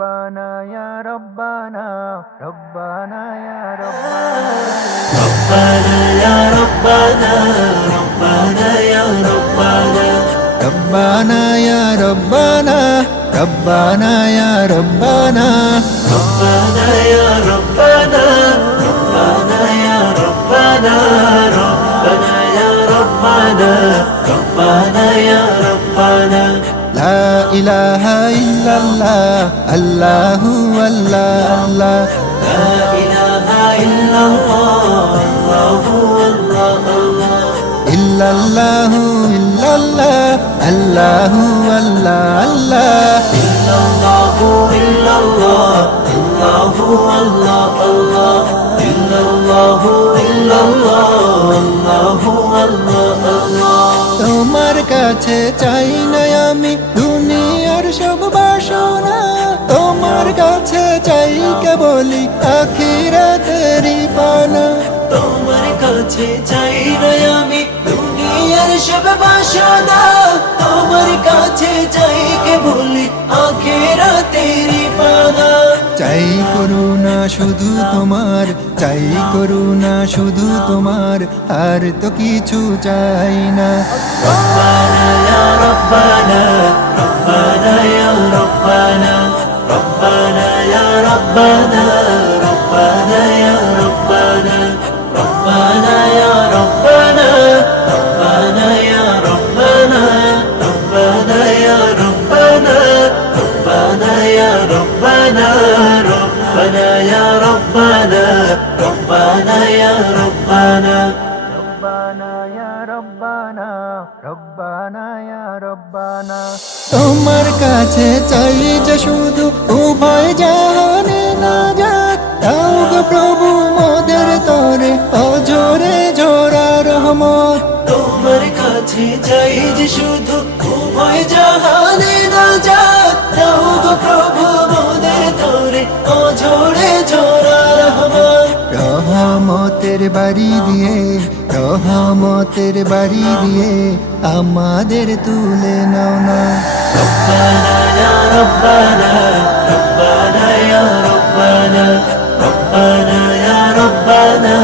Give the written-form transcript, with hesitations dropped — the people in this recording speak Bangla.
ربنا يا ربنا ربنا يا ربنا ربنا يا ربنا ربنا يا ربنا ربنا يا ربنا ربنا يا ربنا ربنا يا ربنا ربنا يا ربنا ربنا يا ربنا ربنا يا ربنا لا إله إلا الله الله الله الله لا إله إلا الله الله الله الله إلا الله إلا الله الله الله الله إلا الله إلا الله الله الله الله إلا الله إلا الله الله الله الله তোমার কাছে চাই না আমি দুনিয়ার সব বাসনা তোমার কাছে চাই কেবলই আখিরাতেরই পানা তোমার কাছে চাই না আমি দুনিয়ার সব বাসনা তোমার কাছে চাই কেবলই আখিরাতেরই পানা চাই করুণা শুধু তোমার চাই করুণা শুধু তোমার আর তো কিছু চাই না ربنا يا ربنا ربنا يا ربنا ربنا يا ربنا ربنا يا ربنا ربنا يا ربنا ربنا يا ربنا ربنا يا ربنا ربنا يا ربنا ربنا يا ربنا ربنا يا ربنا ربنا يا ربنا ربنا يا ربنا তোমার কাছে চাই যে শুধু উভয় জাহানে নাজাত দাও গো প্রভু মোদের তরে অজরে জোড়া রহমত তোমার কাছে চাই যে শুধু উভয় জাহানে নাজাত দাও গো প্রভু মোদের তরে অঝরে ঝরা রহমত রহমতের বাড়ি দিয়ে রহমতের বাড়ি দিয়ে আমাদের তুলে নাও না ربنا يا ربنا ربنا يا ربنا ربنا يا ربنا